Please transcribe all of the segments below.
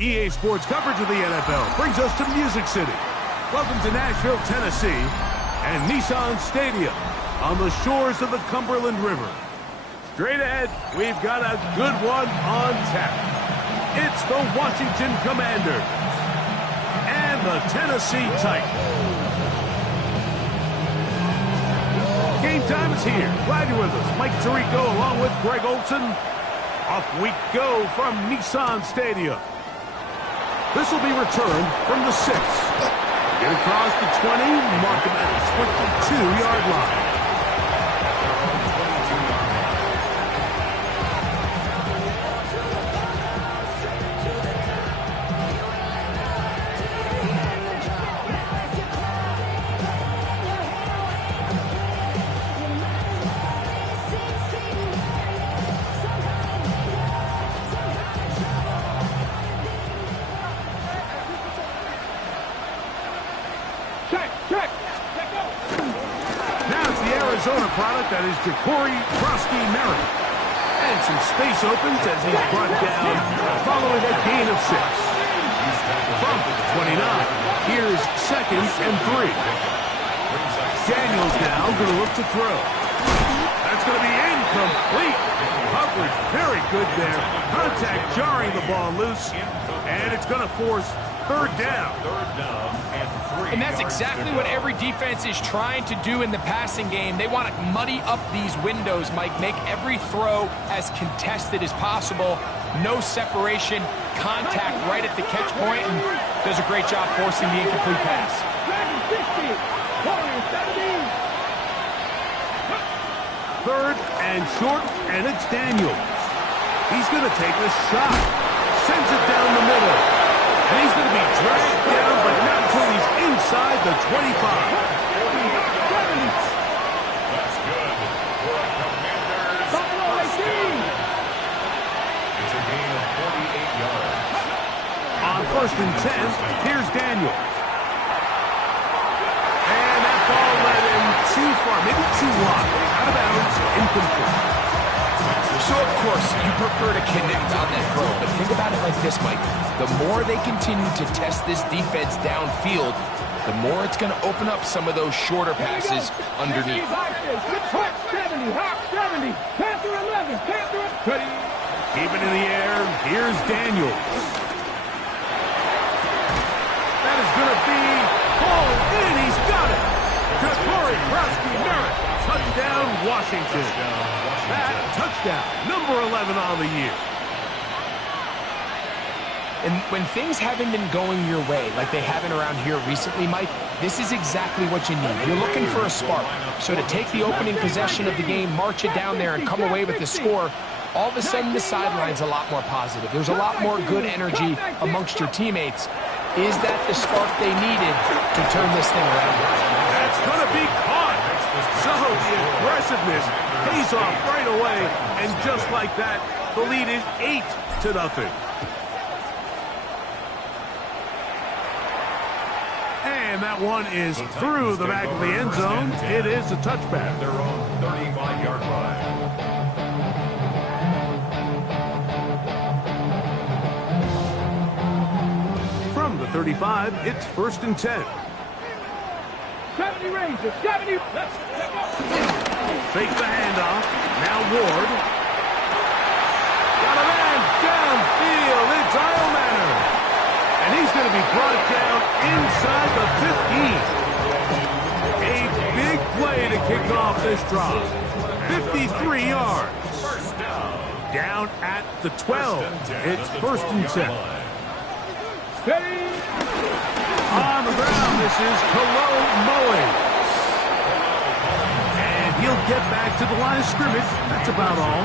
EA Sports coverage of the NFL brings us to Music City. Welcome to Nashville, Tennessee, and Nissan Stadium on the shores of the Cumberland River. Straight ahead, we've got a good one on tap. It's the Washington Commanders and the Tennessee Titans. Game time is here. Glad you're with us. Mike Tirico along with Greg Olson. Off we go from Nissan Stadium. This will be returned from the 6. Get across the 20, mark him at the 22-yard line. Product that is Jacory Krosky-Merritt. And some space opens as he's brought down following a gain of 6. From the 29, here's 2nd and 3. Daniels now going to look to throw. That's going to be incomplete. Coverage very good there. Contact jarring the ball loose. And it's going to force 3rd down. And that's exactly what every defense is trying to do in the passing game. They want to muddy up these windows, Mike, make every throw as contested as possible. No separation, contact right at the catch point, and does a great job forcing the incomplete pass. 3rd and short, and it's Daniels. He's going to take a shot. Sends it down the middle. And he's going to be dragged down, but not until he's inside the 25. That's good. It's a gain of 48 yards. On 1st and 10, here's Daniels. And that ball led him too far, maybe too wide. Out of bounds, incomplete. So, of course, you prefer to connect on that throw, but think about it like this, Mike. The more they continue to test this defense downfield, the more it's going to open up some of those shorter passes underneath. Keep it in the air. Here's Daniels. That is going to be hauled in. He's got it. Jacory Krosky-Merritt. Touchdown, Washington. That touchdown, number 11 on the year. And when things haven't been going your way, like they haven't around here recently, Mike, this is exactly what you need. You're looking for a spark. So to take the opening possession of the game, march it down there, and come away with the score, all of a sudden the sideline's a lot more positive. There's a lot more good energy amongst your teammates. Is that the spark they needed to turn this thing around? That's going to be caught. So the aggressiveness pays off right away, and just like that, the lead is 8-0. And that one is through the back of the end zone. It is a touchback. Their own 35-yard line. From the 35, it's 1st and 10. 70 Rangers, 70. Let's go. Fake the handoff. Now Ward. Got a man downfield. It's Isle Manor. And he's going to be brought down inside the 15. A big play to kick off this drive. 53 yards. Down at the 12. It's 1st and 10. On the ground, this is Kalo Moe. And he'll get back to the line of scrimmage. That's about all.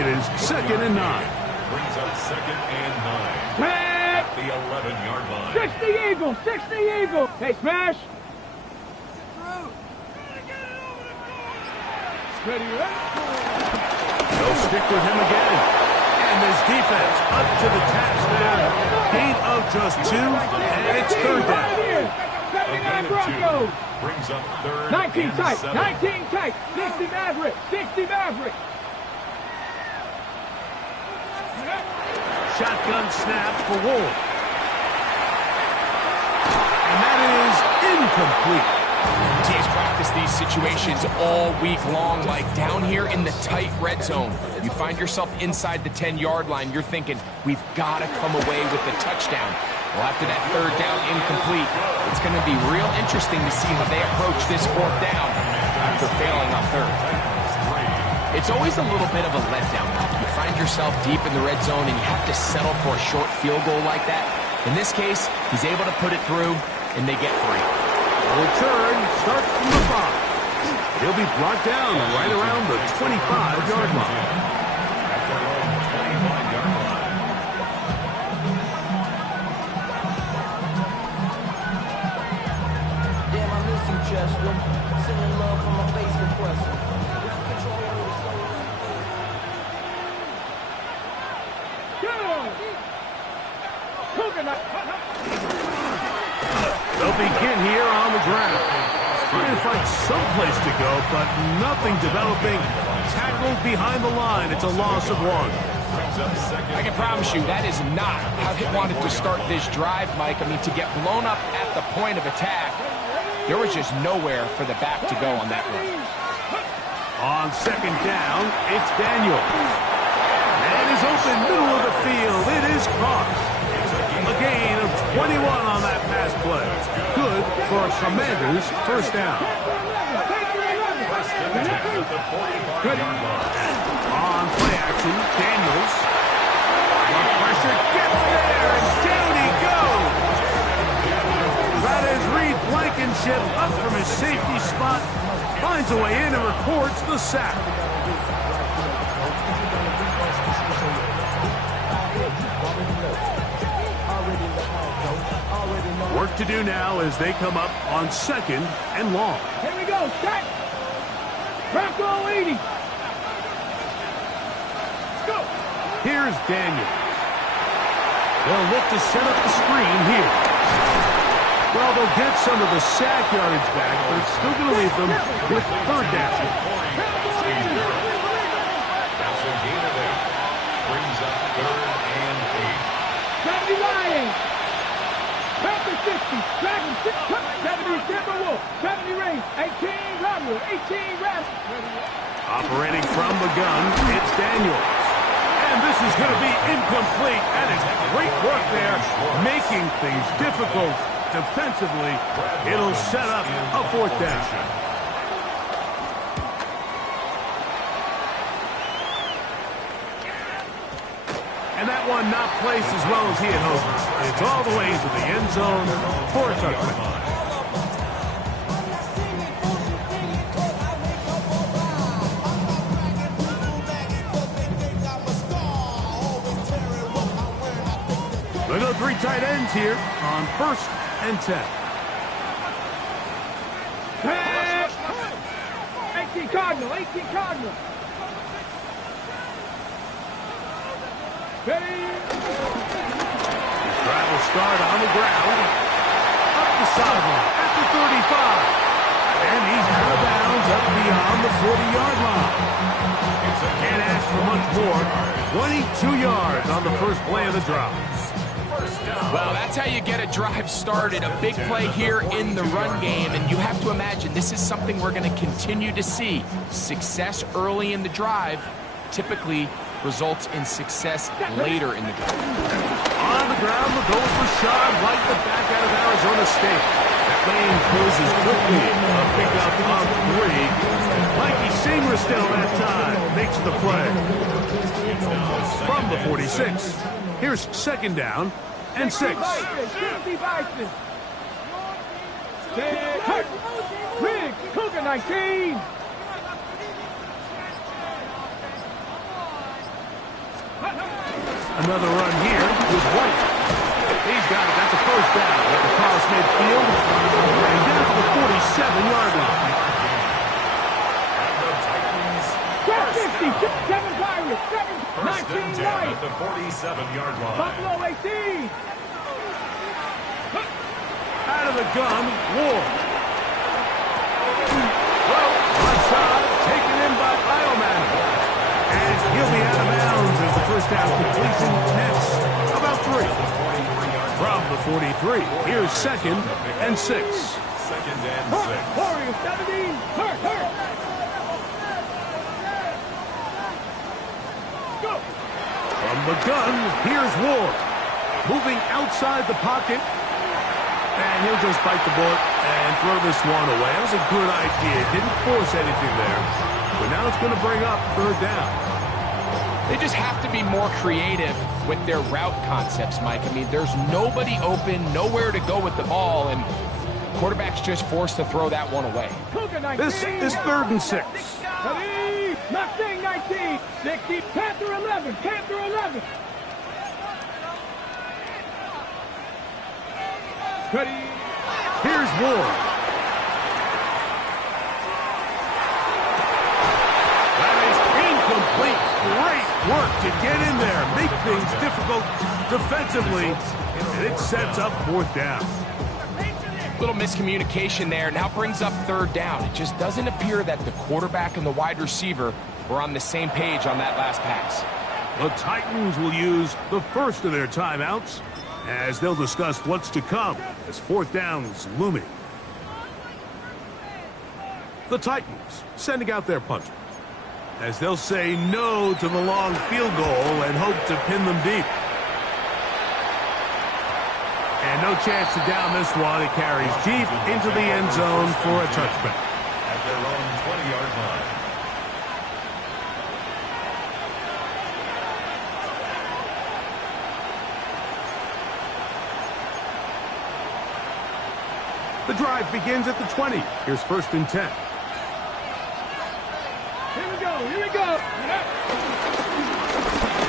It is 2nd and 9. Brings up 2nd and 9. At the 11-yard line. 60 Eagle, 60 Eagle. Hey, Smash. They'll stick with him again. And this defense up to the task there. Gain of just 2, and it's 3rd down. 79 Broncos. Brings up 3rd 19 and tight, 7. 19 tight. 60 Maverick, 60 Maverick. Shotgun snap for Wolf. And that is incomplete. Teams practice these situations all week long, like down here in the tight red zone. You find yourself inside the 10-yard line, you're thinking, we've got to come away with a touchdown. Well, after that third down incomplete, it's going to be real interesting to see how they approach this fourth down after failing on third. It's always a little bit of a letdown. You find yourself deep in the red zone and you have to settle for a short field goal like that. In this case, he's able to put it through and they get free. The return starts from the 5. He'll be brought down right around the 25-yard line. Damn, I miss you, Chester. Sending love from my face compressor. They'll begin here on the ground. Trying to find some place to go, but nothing developing. Tackled behind the line. It's a loss of 1. I can promise you that is not how they wanted to start this drive, Mike. I mean, to get blown up at the point of attack, there was just nowhere for the back to go on that run. On second down, it's Daniel. And is open, middle of the field. It is caught. A gain of 21 on that pass play. Good for a Commanders first down. On play action, Daniels. The pressure gets there, and down he goes. That is Reed Blankenship up from his safety spot. Finds a way in and records the sack. Work to do now as they come up on second and long. Here we go, set. Bronco 80. Let's go. Here's Daniels. They'll look to set up the screen here. Well, they'll get some of the sack yardage back, but it's still going to leave them with third down. That's a gain of 8. Brings up 3rd and 8. 70 Lions. 50, Dragon 6, 70 Denver Wolf, 70 Reigns, 18 Rodwell, 18 Rabbit. Operating from the gun, it's Daniels. And this is going to be incomplete. That is great work there, making things difficult defensively. It'll set up a fourth down. And that one not placed as well as he had hoped. It's all the way to the end zone for a touchdown. They go 3 tight ends here on 1st and 10. 18 Cardinal, 18 Cardinal. Ready? Travel start on the ground. Up the sideline at the 35. And he's out of bounds up beyond the 40-yard line. Can't ask for much more. 22 yards on the first play of the drive. Well, that's how you get a drive started. A big play here in the run game, and you have to imagine this is something we're going to continue to see. Success early in the drive typically results in success later in the drive. On the ground, the goal for Rashad White, the back out of Arizona State. That lane closes quickly. A pickup of 3. Mikey Sainristil that time makes the play. From the 46. Here's second down and 6. Riggs, Cougar 19. Another run here with White. He's got it. That's a first down at the cross midfield. And down to the 47-yard line. Grab 50, 7 Pirates, 19 Lions. At the 47-yard line. Buffalo 18. Out of the gun, Ward. Well, outside, taken in by Ioman. And he'll be out of bounds as the first down completion. Nets about 3. From the 43, here's 2nd and 6. 2nd and 6. Warriors 17. Hurt. Go. From the gun, here's Ward. Moving outside the pocket. And he'll just bite the bullet and throw this one away. That was a good idea. Didn't force anything there. But now it's going to bring up 3rd down. They just have to be more creative with their route concepts, Mike. I mean, there's nobody open, nowhere to go with the ball, and quarterback's just forced to throw that one away. This is 3rd and 6. Mustang 19. 60. Panther 11. Panther 11. Ready. Here's Ward. That is incomplete. Great work to get in there, make things difficult defensively, and it sets up 4th down. Little miscommunication there. Now brings up 3rd down. It just doesn't appear that the quarterback and the wide receiver were on the same page on that last pass. The Titans will use the first of their timeouts as they'll discuss what's to come as 4th down's looming. The Titans sending out their punter as they'll say no to the long field goal and hope to pin them deep. And no chance to down this one. It carries deep into the end zone for a touchback. At their own 20-yard line. The drive begins at the 20. Here's 1st and 10. Here we go.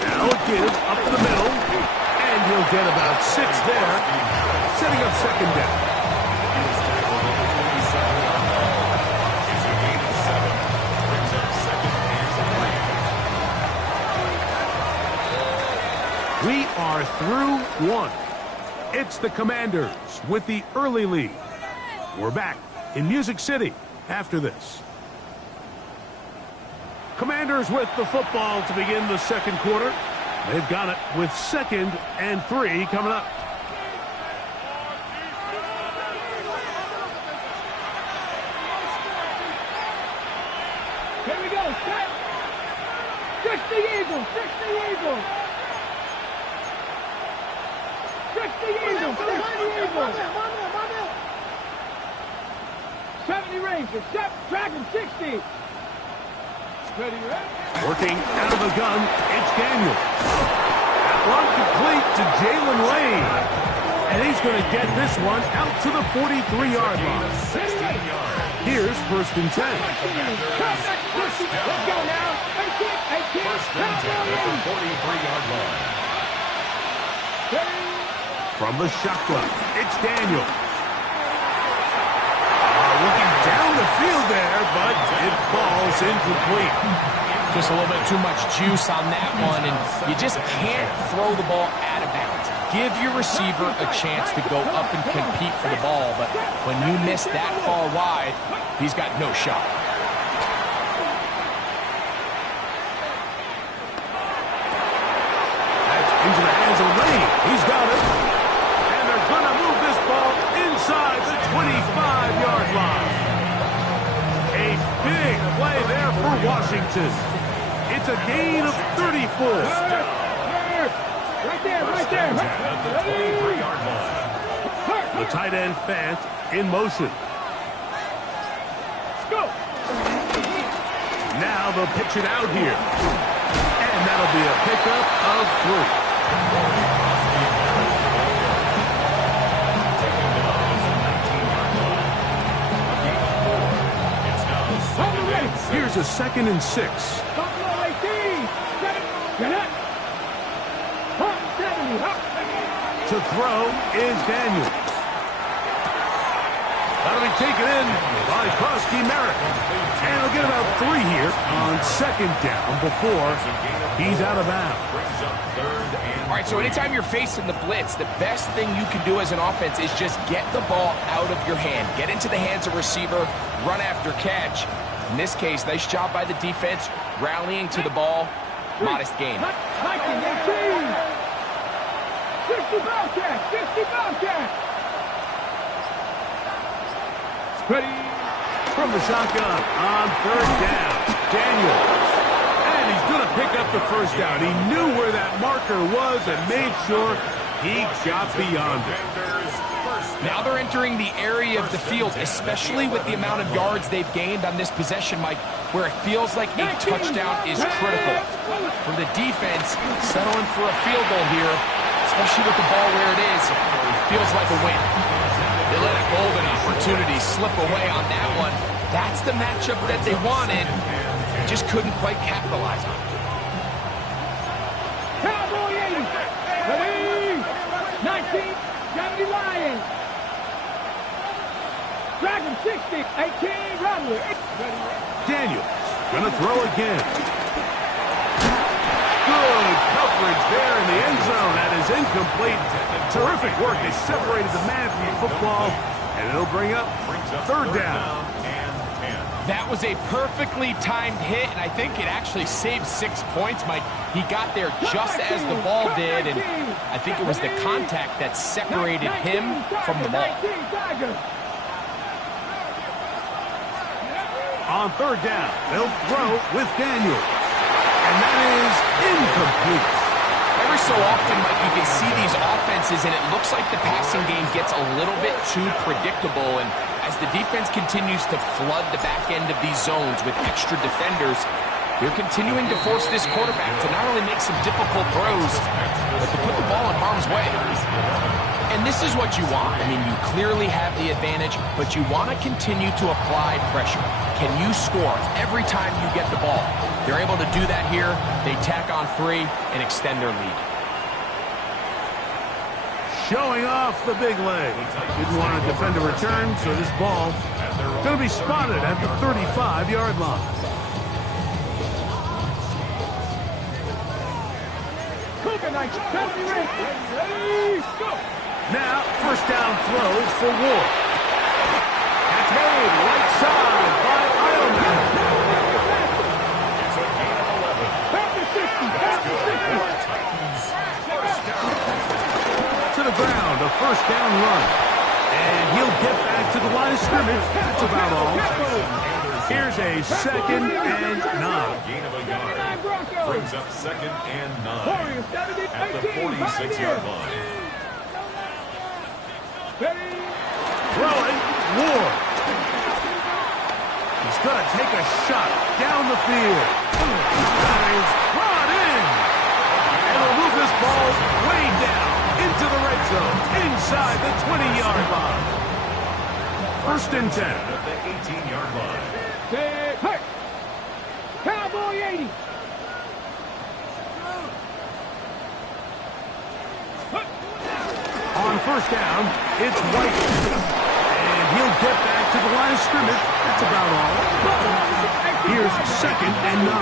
Now a give up the middle, and he'll get about 6 there, setting up 2nd down. It's a gain of 7. Brings up 2nd and 3. We are through 1. It's the Commanders with the early lead. We're back in Music City after this. Commanders with the football to begin the 2nd quarter. They've got it with 2nd and 3 coming up. Here we go. Set. 60 Eagles. 60 Eagles. 60 Eagles. 60 Eagles. 70 Rangers. Dragon 60. Ready, ready. Working out of the gun, it's Daniel. That one complete to Jalen Lane. And he's going to get this one out to the 43-yard line. 16 yards. Here's 1st and 10. Let's go now. 18. 1st and 10 at the 43-yard line. From the shotgun, it's Daniel. Looking down the field there, but it falls incomplete. Just a little bit too much juice on that one, and you just can't throw the ball out of bounds. Give your receiver a chance to go up and compete for the ball, but when you miss that far wide, he's got no shot. That's into the hands of Lane. He's got it. And they're going to move this ball inside the 25-yard line. A big play there for Washington. It's a gain of 34. Right there. At the 23-yard line. The tight end Fant in motion. Go. Now they'll pitch it out here. And that'll be a pickup of 3. Here's a 2nd and 6. Buffalo 18. Get it. Hop, 70. Hop. To throw is Daniels. That'll be taken in by Krusty Merrick. And he'll get about 3 here on 2nd down before he's out of bounds. Brings up 3rd and All right, so anytime you're facing the blitz, the best thing you can do as an offense is just get the ball out of your hand. Get into the hands of receiver, run after catch. In this case, nice job by the defense, rallying to the ball, modest gain. 19, 18. 60 Bobcat, 60 Bobcat. Ready. From the shotgun on third down, Daniels. And he's going to pick up the first down. He knew where that marker was and made sure he got beyond it. Now they're entering the area of the field, especially with the amount of yards they've gained on this possession, Mike, where it feels like a touchdown is critical. For the defense, settling for a field goal here, especially with the ball where it is, it feels like a win. They let a golden opportunity slip away on that one. That's the matchup that they wanted. They just couldn't quite capitalize on it. Cowboy 80. Ready. 19, 70 Lions. Dragon 60, 18 Rattler. Daniels going to throw again. Good coverage there in the end zone. That is incomplete. Terrific work. They separated the man from the football, and it'll bring up third down. That was a perfectly timed hit, and I think it actually saved 6 points, Mike. He got there just as the ball did, and I think it was the contact that separated him from the ball. On third down, they'll throw with Daniels. And that is incomplete. Every so often, Mike, you can see these offenses, and it looks like the passing game gets a little bit too predictable. And as the defense continues to flood the back end of these zones with extra defenders, they're continuing to force this quarterback to not only make some difficult throws, but to put the ball in harm's way. And this is what you want. I mean, you clearly have the advantage, but you want to continue to apply pressure. Can you score every time you get the ball? They're able to do that here. They tack on 3 and extend their lead. Showing off the big leg. Didn't want to defend a return, so this ball going to be spotted at the 35-yard line. Now, first down throws for Ward. That's made right side by Eilman. It's a gain of 11. To the ground, a first down run. And he'll get back to the line of scrimmage. That's about all. Here's a 2nd and 9. Gain of a yard. Brings up 2nd and 9 at the 46-yard line. Throwing, Ward. He's going to take a shot down the field. That is brought in. And he'll move this ball way down into the red zone, inside the 20-yard line. 1st and 10. At the 18-yard line. Cowboy 80. On first down, it's White. And he'll get back to the line of scrimmage. That's about all. Here's 2nd and 9.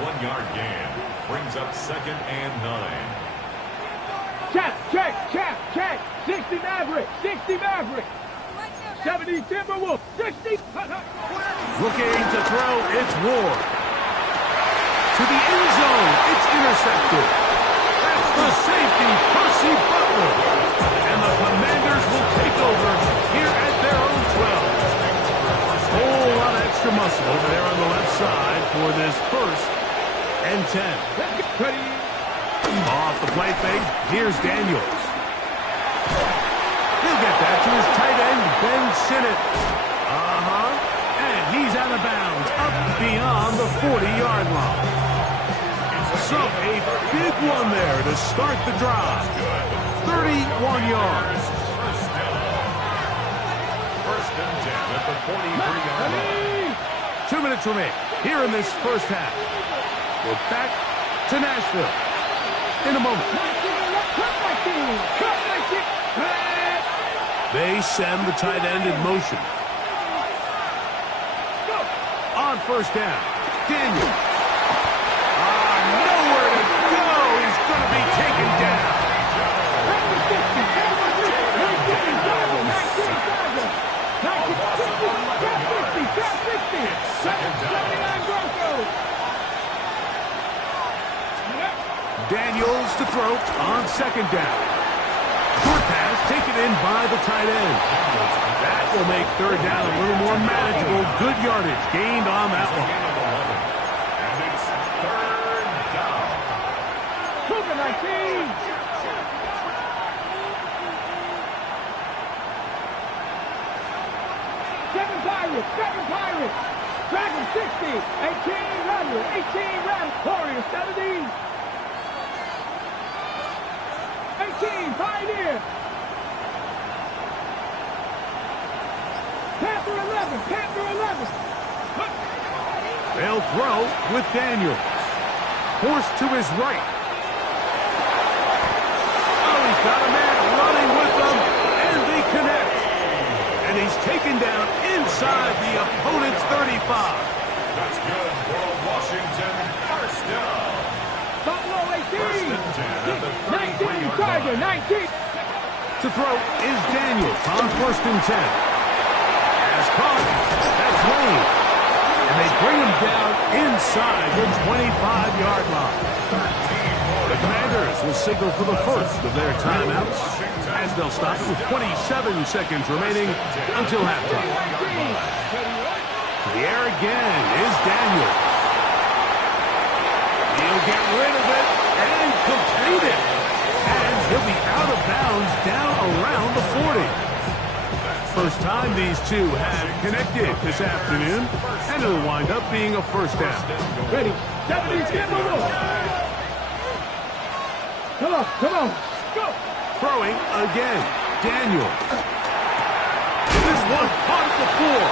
1-yard gain. Brings up 2nd and 9. Check. 60 Maverick. 60 Maverick. 70 Timberwolf. 60. Looking to throw, it's Ward. To the end zone, it's intercepted. That's the safety, Percy Butler. And the Commanders will take over here at their own 12. Whole lot of extra muscle over there on the left side for this 1st and 10. Off the play fake, here's Daniels. He'll get that to his tight end, Ben Sinnott. And he's out of bounds, up beyond the 40-yard line. So a big one there to start the drive. 31 yards. First and 10 at the 43-yard line. 2 minutes remain here in this first half. We're back to Nashville in a moment. They send the tight end in motion. On first down, Daniels. Nowhere to go. He's going to be taken down. Daniels to throw on second down. Short pass taken in by the tight end. That will make third down a little more manageable. Good yardage gained on that one. And it's third down. Cougar 19. Seven Pirates. Dragon 60. 18 Rams. 18 Rams. Warriors 70. 18 Pioneer. Panther 11. Panther 11. They'll throw with Daniels. Forced to his right. Oh, he's got a man running with them, and they connect. And he's taken down inside the opponent's 35. That's good for a Washington first down. Buffalo 18. First and 10 at the 19 33-yard Charger. line. 19. To throw is Daniels on first and 10. As caught, that's Lane. And they bring him down inside the 25-yard line. The Commanders will signal for the first of their timeouts, as they'll stop it with 27 seconds remaining until halftime. To the air again is Daniels. He'll get rid of it and complete it. And he'll be out of bounds down around the 40. First time these two have connected this afternoon, and it'll wind up being a first down. Ready. 70. Campbell. Come on. Come on. Go. Throwing again. Daniels. This one caught at the floor.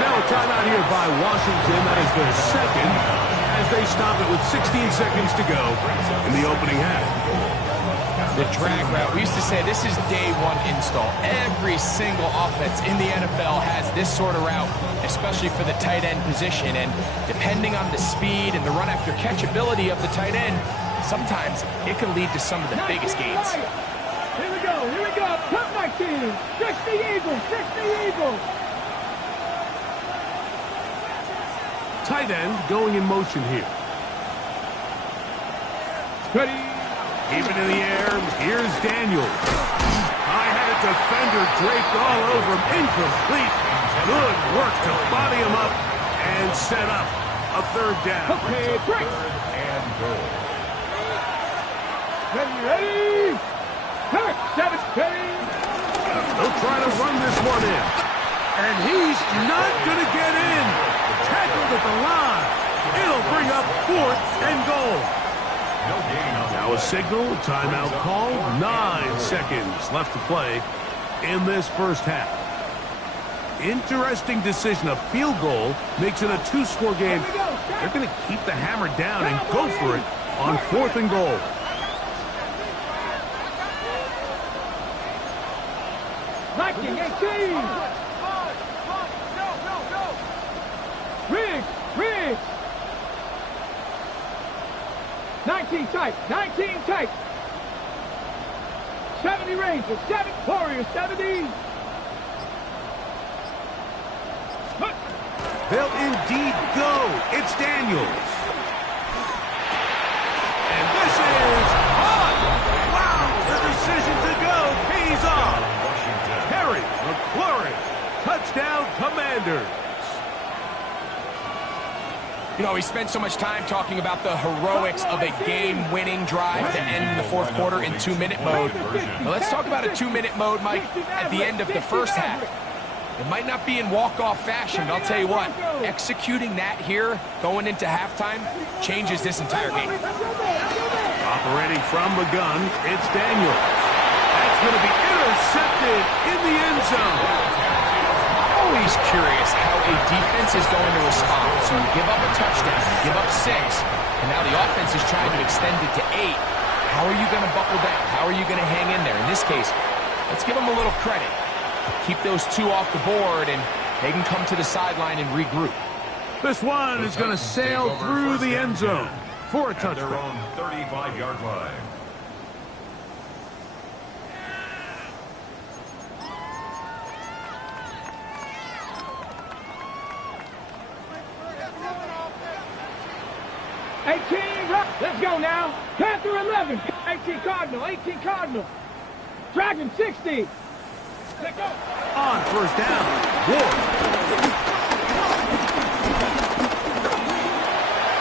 Now a timeout here by Washington. That is their second, as they stop it with 16 seconds to go in the opening half. The drag route, we used to say this is day one install. Every single offense in the NFL has this sort of route, especially for the tight end position. And depending on the speed and the run after catch ability of the tight end, sometimes it can lead to some of the biggest gains. Here we go. Here we go. Top 19. 60 Eagles. 60 Eagles. Tight end going in motion here. Ready. Even in the air, here's Daniels. High-headed defender draped all over him. Incomplete. Good work to body him up and set up a third down. Okay, break. Third and goal. Ready. Hurt. 7. Ready. They'll try to run this one in. And he's not going to get in. Tackled at the line. It'll bring up fourth and goal. No gain on Now a signal, timeout called. 9 seconds left to play in this first half. Interesting decision. A field goal makes it a 2-score game. They're going to keep the hammer down and go for it on 4th and goal. Viking 18. Riggs. 19 tight. 19 tight. 70 Rangers. 7 Warriors. 70. They'll indeed go. It's Daniels. And this is on. Wow, the decision to go pays off. Harry McLaurin, touchdown Commanders. You know, we spent so much time talking about the heroics of a game-winning drive to end the fourth quarter in 2-minute mode. Now let's talk about a 2-minute mode, Mike, at the end of the first half. It might not be in walk-off fashion, but I'll tell you what, executing that here, going into halftime, changes this entire game. Operating from the gun, it's Daniels. That's going to be intercepted in the end zone. Always curious how a defense is going to respond. So you give up a touchdown, you give up 6, and now the offense is trying to extend it to 8. How are you going to buckle down? How are you going to hang in there? In this case, let's give them a little credit. Keep those 2 off the board, and they can come to the sideline and regroup. This one is going to sail through the end zone for a At their touchdown. own 35-yard line. 18, let's go now. Panther 11, 18 Cardinal, 18 Cardinal. Dragon 60. Let's go. On first down, Ward.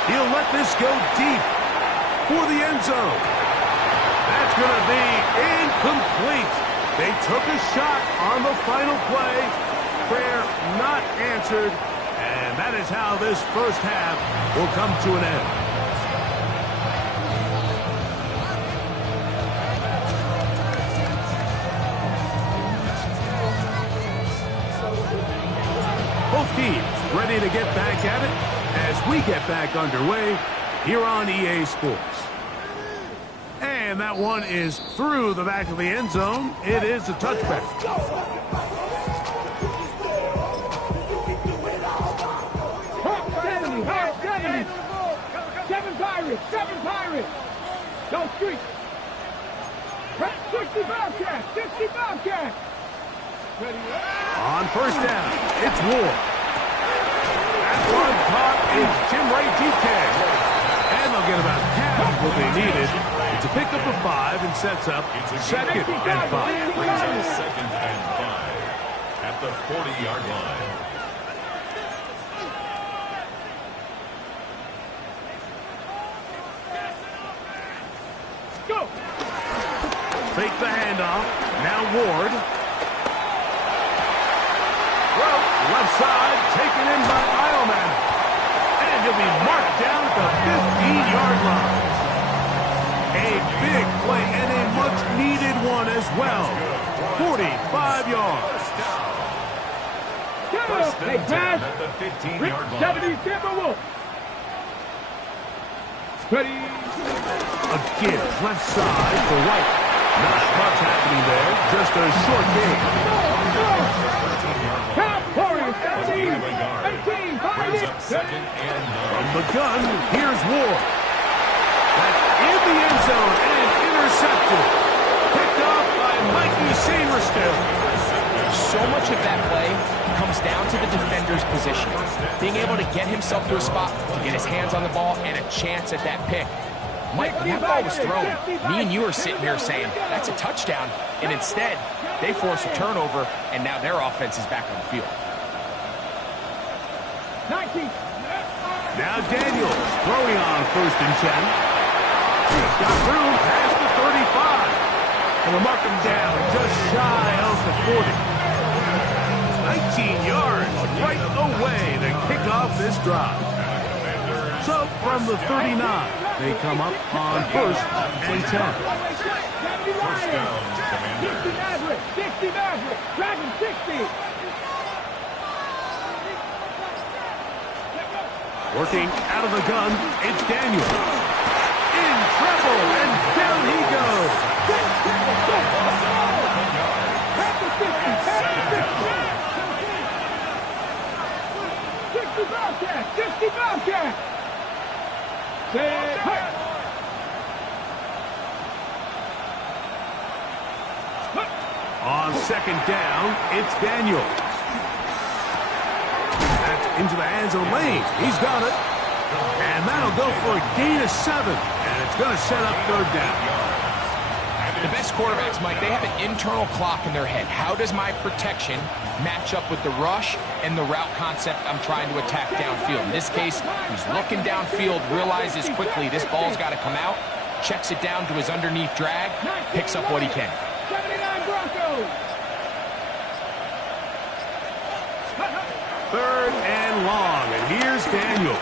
He'll let this go deep for the end zone. That's going to be incomplete. They took a shot on the final play. Prayer not answered. And that is how this first half will come to an end. Both teams ready to get back at it as we get back underway here on EA Sports. And that one is through the back of the end zone. It is a touchback. Seven Pirates. Go street. 60 Bobcats. 60 Bobcats. On first down, it's Ward. That one caught is Jim Ray DK. And they'll get about half what they needed. It's a pickup of 5 and sets up second and 5. Brings up second and 5 at the 40-yard line. Go. Fake the handoff. Now Ward. Well, left side, taken in by Eilman. And he'll be marked down at the 15-yard line. A big play and a much-needed one as well. 45 yards. First Hey, and 10 pass. at the 15-yard Rick line. 70 Timberwolf. Ready. Again, left side for White. Not much happening there. Just a short game. Cap Warriors 17. 18. Brings up second and 9. From the gun, here's Ward. That's in the end zone and intercepted. Picked off by Mikey Sainristil. So much of that play comes down to the defender's position. Being able to get himself to a spot, to get his hands on the ball, and a chance at that pick. Mike, when that ball was thrown, me and you are sitting here saying, that's a touchdown. And instead, they force a turnover, and now their offense is back on the field. 19. Now Daniels throwing on first and 10. He's got room past the 35. And we'll mark him down just shy of the 40. 19 yards right away to kick off this drive. So from the 39, they come up on first and 10. 60 Maverick. 60 Maverick. Dragon 60. Working out of the gun, it's Daniels. In trouble, and down he goes. 60 Bobcats. 60 Bobcats. On second down, it's Daniels. That's into the hands of Lane. He's got it. And that'll go for a gain of 7. And it's going to set up third down. The best quarterbacks, Mike, they have an internal clock in their head. How does my protection match up with the rush and the route concept I'm trying to attack downfield? In this case, he's looking downfield, realizes quickly this ball's got to come out, checks it down to his underneath drag, picks up what he can. 79 Broncos. Third and long, and here's Daniels.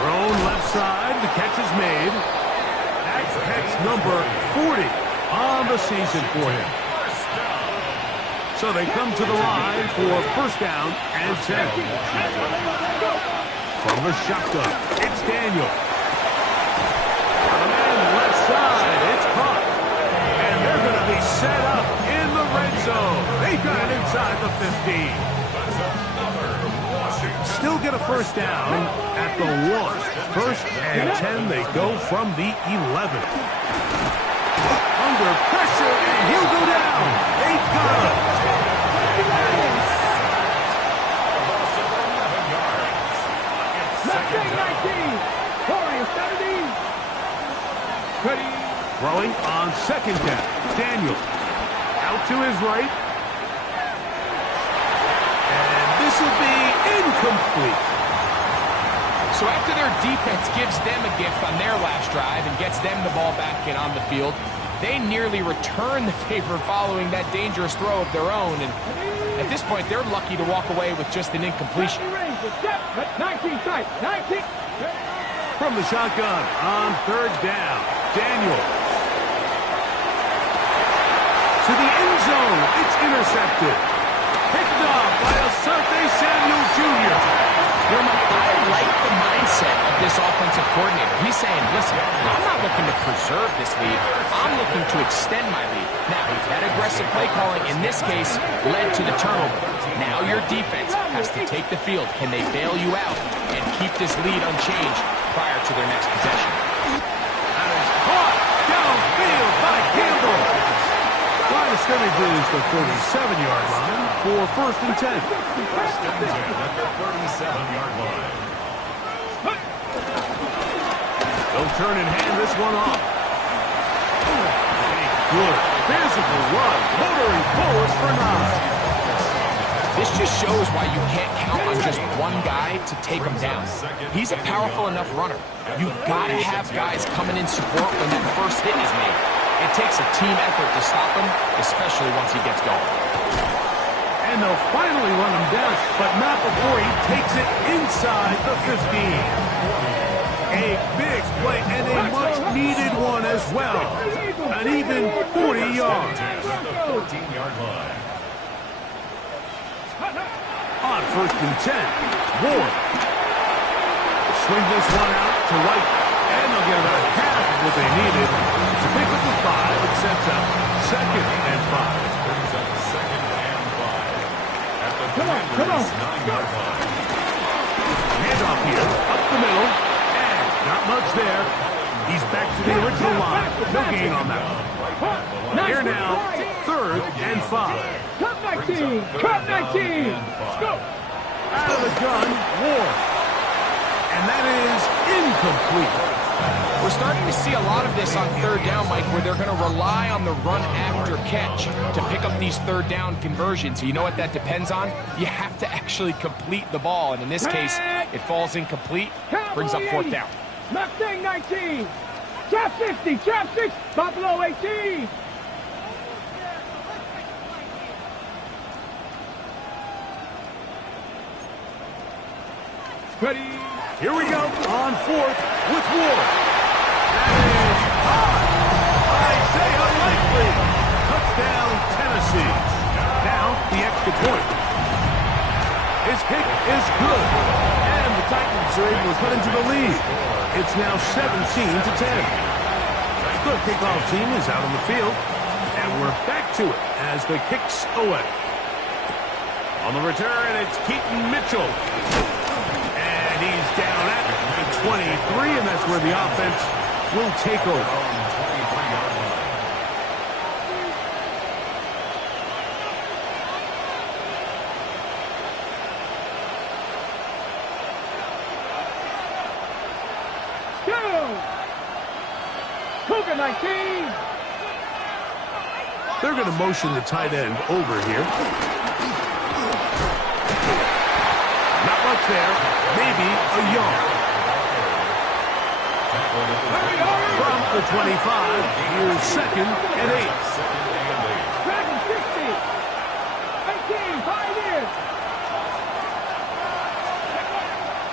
Thrown left side, the catch is made. That's catch number 40 on the season for him. So they come to the line for first down and 10. From the shotgun, it's Daniels. And then left side, it's caught. And they're going to be set up in the red zone. They got it inside the 15. Still get a first down at the 1. First and 10, they go from the 11. Under pressure, and he'll go down. They got him. Second 19. second down. Daniel out to his right. And this will be incomplete. So after their defense gives them a gift on their last drive and gets them the ball back and on the field, they nearly return the favor following that dangerous throw of their own. And at this point, they're lucky to walk away with just an incompletion. 19 tight. 19. From the shotgun on third down. Daniel. To the end zone. It's intercepted. Picked off by Asante Samuel Jr. You know, Mike, I like the mindset of this offensive coordinator. He's saying, listen, I'm not looking to preserve this lead. I'm looking to extend my lead. Now, that aggressive play calling in this case led to the turnover. Now your defense has to take the field. Can they bail you out and keep this lead unchanged prior to their next possession? That is caught downfield by Campbell. Line of scrimmage is the 37-yard line for 1st and 10. First and 10 at the 37-yard line. They'll turn and hand this one off. A good physical run, motoring forward for 9. This just shows why you can't count on just one guy to take him down. He's a powerful enough runner. You've got to have guys coming in support when that first hit is made. It takes a team effort to stop him, especially once he gets going. And they'll finally run him down, but not before he takes it inside the 15. A big play and a much-needed one as well. An even 40 yards. 14-yard line. On 1st and 10, Ward. Swing this one out to right, and they'll get about half of what they needed. To pick up the 5, it sets up 2nd and 5. Brings up 2nd and 5. At the Commanders' 9-yard line. Handoff here, up the middle, and not much there. He's back to the original line. No gain on that one. Here now, 3rd and 5. Cut 19. Cut 19. Go. Out of the gun, Ward. And that is incomplete. We're starting to see a lot of this on 3rd down, Mike, where they're going to rely on the run after catch to pick up these 3rd down conversions. You know what that depends on? You have to actually complete the ball, and in this case, it falls incomplete, brings up 4th down. Mustang 19. Trap 50. Trap 6. Buffalo 18. Ready. Here we go on 4th with Ward. That is high. Isaiah Likely. Touchdown, Tennessee. Now the extra point. His kick is good. And the Titans are able to cut into the lead. It's now 17-10. The kickoff team is out on the field. And we're back to it as the kick's away. On the return, it's Keaton Mitchell. He's down at the 23, and that's where the offense will take over. Go! Cougar 19. They're going to motion the tight end over here. Not much there. Maybe a yard. From the 25, here's 2nd and 8. Dragon 60. 18. 5 years.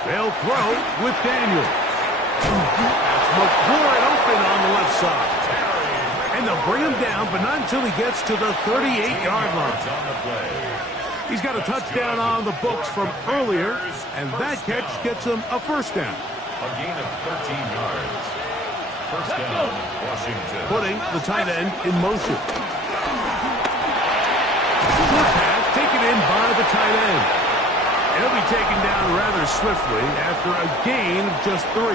They'll throw with Daniel. That's McLaurin open on the left side. And they'll bring him down, but not until he gets to the 38-yard line. He's got a touchdown on the books from earlier, and that catch gets him a 1st down. A gain of 13 yards. 1st down, Washington. Putting the tight end in motion. Short pass taken in by the tight end. He'll be taken down rather swiftly after a gain of just 3.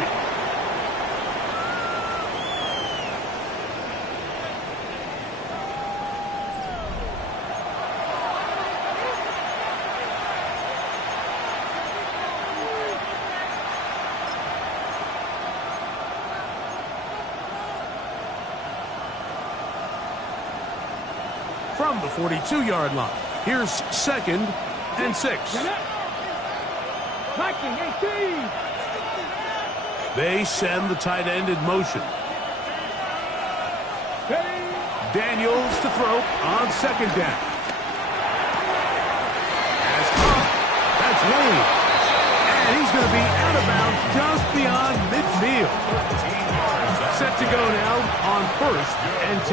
from the 42-yard line. Here's 2nd and 6. Viking 18. They send the tight end in motion. Daniels to throw on 2nd down. That's Wayne. And he's going to be out of bounds just beyond midfield. Set to go now on 1st and 10.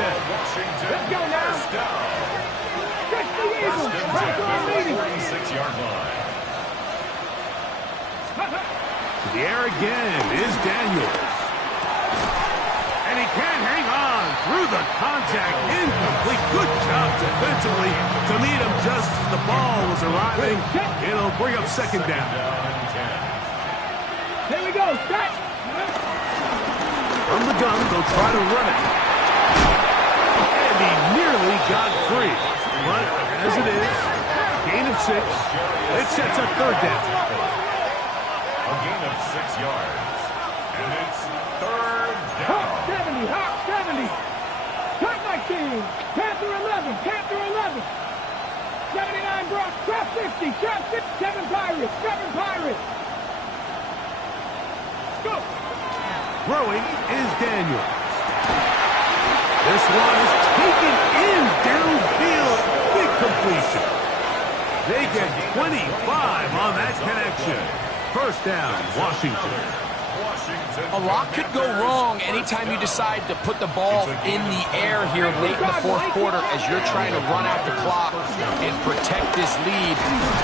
Let's go now. Catch the Eagles. Right on leading. 46-yard line. To the air again is Daniels. And he can't hang on through the contact. Incomplete. Good job defensively to meet him just as the ball was arriving. It'll bring up 2nd down. Here we go. Set. From the gun, they'll try to run it. And he nearly got free. But as it is, gain of 6. It sets up 3rd down. A gain of 6 yards. And it's 3rd down. Hawk 70. Hawk 70. Hawk 19. Panther 11. Panther 11. 79 Brock. Trap 50. Trap 6. 7 Pirates. 7 Pirates. Go. Throwing is Daniels. This one is taken in downfield. Big completion. They get 25 on that connection. 1st down, Washington. A lot could go wrong anytime you decide to put the ball in the air here late in the 4th quarter as you're trying to run out the clock and protect this lead.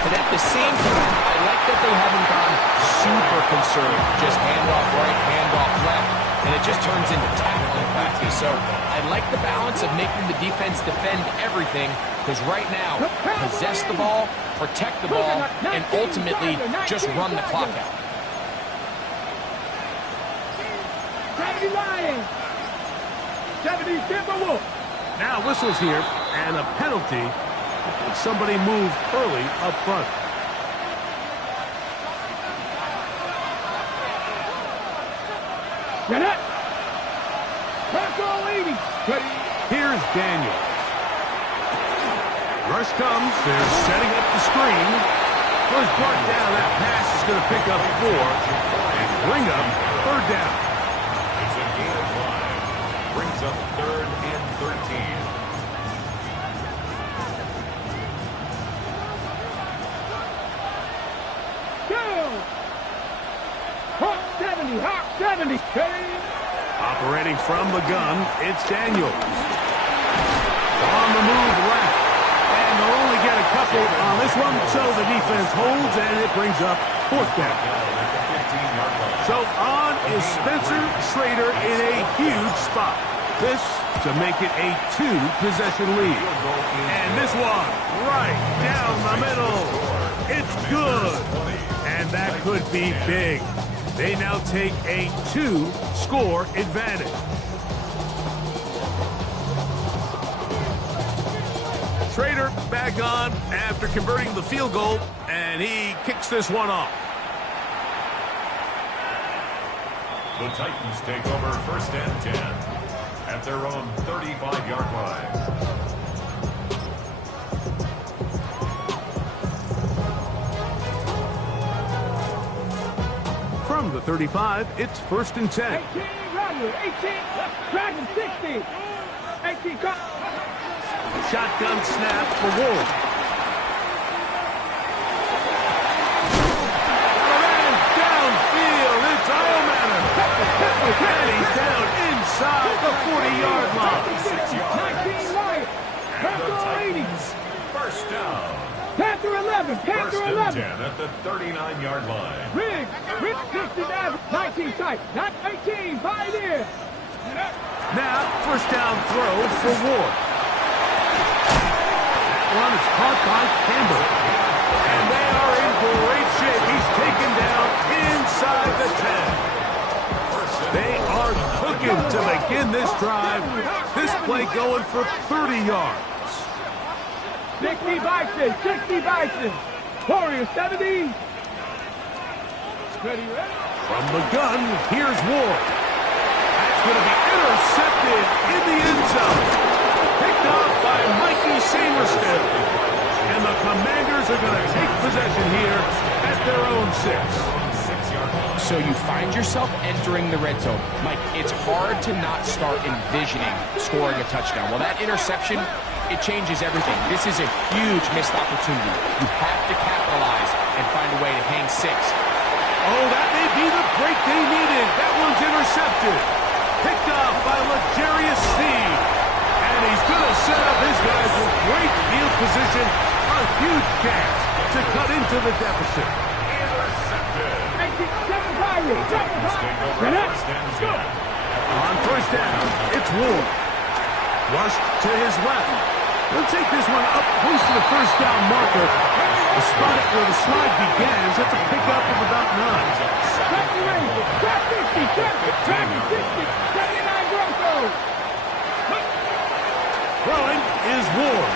But at the same time, I like that they haven't gone super conservative. Just handoff right, handoff left, and it just turns into tackling practice. So I like the balance of making the defense defend everything, because right now, possess the ball, protect the ball, and ultimately just run the clock out. 70 Lions. 70 Timberwolves. Now whistles here, and a penalty. Somebody moved early up front. Get it. Pass all 80. Here's Daniels. Rush comes. They're setting up the screen. Goes brought down. That pass is going to pick up 4 and bring up 3rd down. It's a gain of 5. Brings up 3rd and 13. Go. Hawk 70. Hawk 70. Operating from the gun, it's Daniels. On the move left. And they'll only get a couple on this one, so the defense holds, and it brings up 4th down. So on is Spencer Schrader in a huge spot. This to make it a 2-possession lead. And this one right down the middle. It's good. And that could be big. They now take a 2-score advantage. Schrader back on after converting the field goal, and he kicks this one off. The Titans take over 1st and 10 at their own 35-yard line. From the 35, it's 1st and 10. 18 Rodwood. 18 Dragon 60. 18 cut. Shotgun snap for Wolf. And downfield, it's Iomanner. And he's down inside the 40-yard line. 19 Lions. Panther 80. 1st down. Panther 11. Panther 1st 11. and 10 at the 39-yard line. Riggs 69. 19 tight. Not 18. Pioneer. Now, 1st down throw for Ward. One is caught by Campbell. And they are in great shape. He's taken down inside the 10. They are cooking to begin this drive. This play going for 30 yards. 60 Bison. 60 Bison. Warriors 70. Ready, ready. From the gun, here's Ward. That's going to be intercepted in the end zone. Picked off by Mikey Sainristil. And the Commanders are going to take possession here at their own 6. So you find yourself entering the red zone. Mike, it's hard to not start envisioning scoring a touchdown. Well, that interception, it changes everything. This is a huge missed opportunity. You have to capitalize and find a way to hang 6. Oh, that may be the break they needed. That one's intercepted. Picked off by L'Jarius Sneed. And he's going to set up his guys with great field position. A huge chance to cut into the deficit. On first down, it's Ward. Rushed to his left. He'll take this one up close to the first down marker. The spot where the slide begins. That's a pickup of about 9. Throwing is Ward.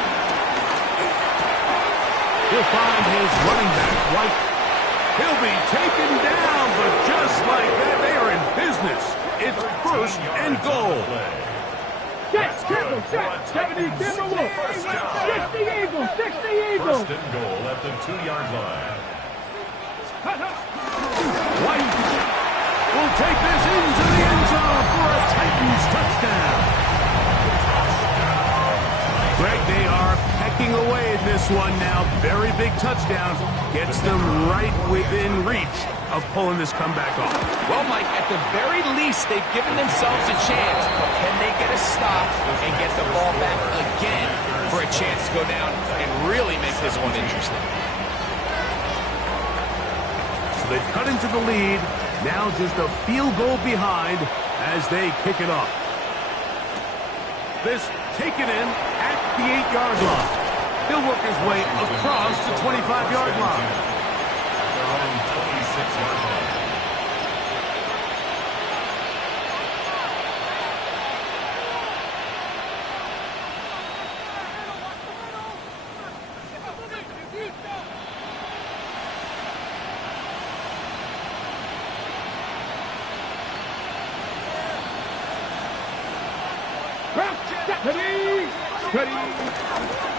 He'll find his running back, White. He'll be taken down, but just like that, they are in business. It's first and goal. Set, triple, set, 70, Timberwolves. 60 Eagles, 60 Eagles. First and goal at the 2-yard line. White will take this into the end zone for a Titans touchdown. Greg, they are pecking away at this one now. Very big touchdown. Gets them right within reach of pulling this comeback off. Well, Mike, at the very least, they've given themselves a chance. But can they get a stop and get the ball back again for a chance to go down and really make this one interesting? So they've cut into the lead. Now just a field goal behind as they kick it off. This taken in at the 8-yard line. He'll work his way across the 25-yard line. Their own 26-yard line.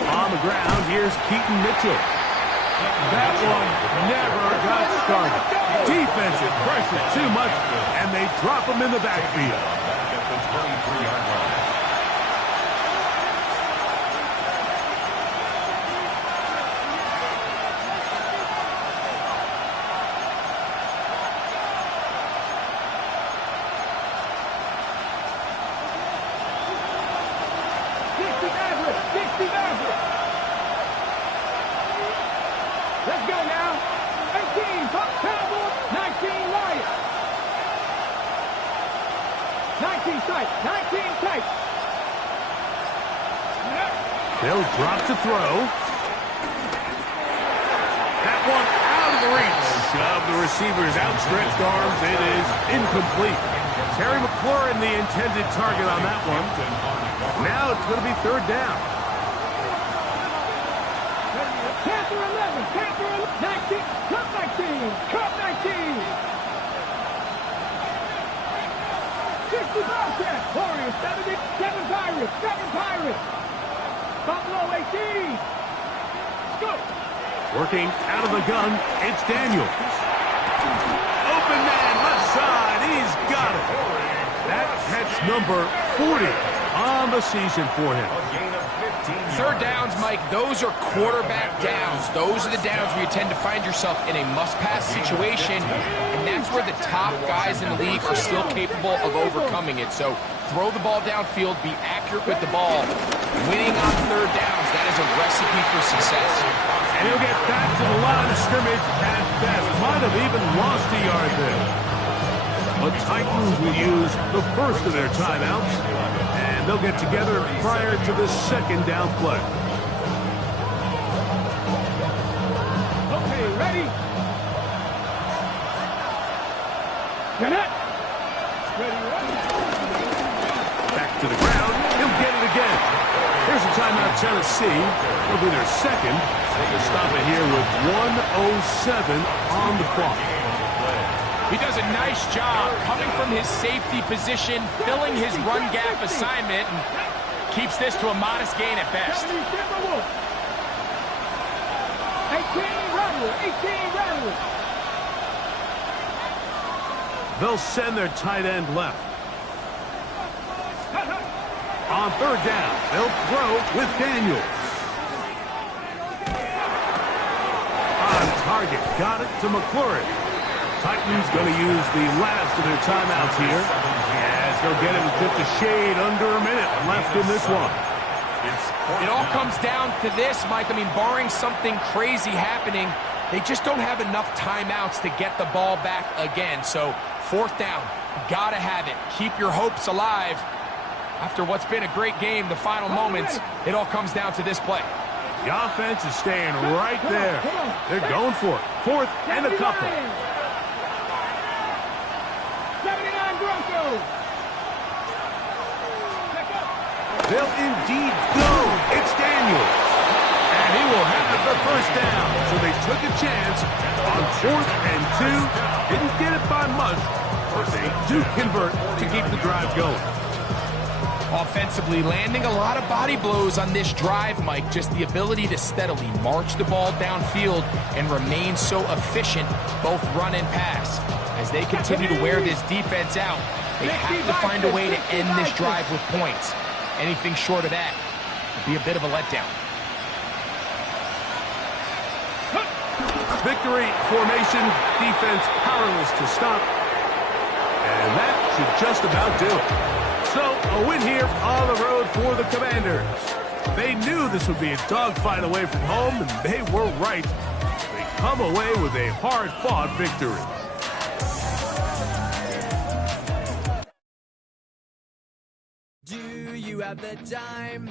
On the ground, here's Keaton Mitchell. That one never got started. Defensive pressure too much, and they drop him in the backfield. Back at the 23-yard line. Let's go now. 18, Cowboys, 19, Lions. 19 tight, 19 tight. They'll drop to throw. That one out of the reach of the receiver's outstretched arms. It is incomplete. Terry McLaurin, the intended target on that one. Now it's going to be third down. Panther 11, Panther 19, Cup 19, Cup 19. 60 Bobcats, Warriors 70, 7 Pirates, 7 Pirates. Buffalo 18. Go. Working out of the gun, it's Daniels. Open man, left side, he's got it. That catch number 40 on the season for him. Third downs, Mike, those are quarterback downs. Those are the downs where you tend to find yourself in a must-pass situation, and that's where the top guys in the league are still capable of overcoming it. So throw the ball downfield, be accurate with the ball. Winning on third downs, that is a recipe for success. And he'll get back to the line of scrimmage at best. Might have even lost a yard there. The Titans will use the first of their timeouts, and they'll get together prior to the second down play. Okay, ready? Connect. Ready, ready. Back to the ground. He'll get it again. Here's a timeout, Tennessee. It'll be their second. They'll stop it here with 1:07 on the clock. He does a nice job coming from his safety position, filling his run gap assignment. And keeps this to a modest gain at best. 18 Radler. 18 Radler. They'll send their tight end left. On third down, they'll throw with Daniels. On target, got it to McLaurin. Titans going to use the last of their timeouts here. As they'll get it with just a shade under a minute left in this one. It all comes down to this, Mike. I mean, barring something crazy happening, they just don't have enough timeouts to get the ball back again. So, fourth down, gotta have it. Keep your hopes alive. After what's been a great game, the final moments, it all comes down to this play. The offense is staying right there. They're going for it. Fourth and a couple. 79 Broncos. They'll indeed go. It's Daniels. And he will have the first down. So they took a chance on 4th and 2. Didn't get it by much, but they do convert to keep the drive going. Offensively, landing a lot of body blows on this drive, Mike. Just the ability to steadily march the ball downfield and remain so efficient, both run and pass. As they continue to wear this defense out, they have to find a way to end this drive with points. Anything short of that would be a bit of a letdown. Victory formation, defense powerless to stop. And that should just about do it. So, a win here on the road for the Commanders. They knew this would be a dogfight away from home, and they were right. They come away with a hard-fought victory. Do you have the time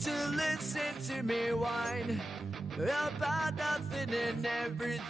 to listen to me whine about nothing and everything?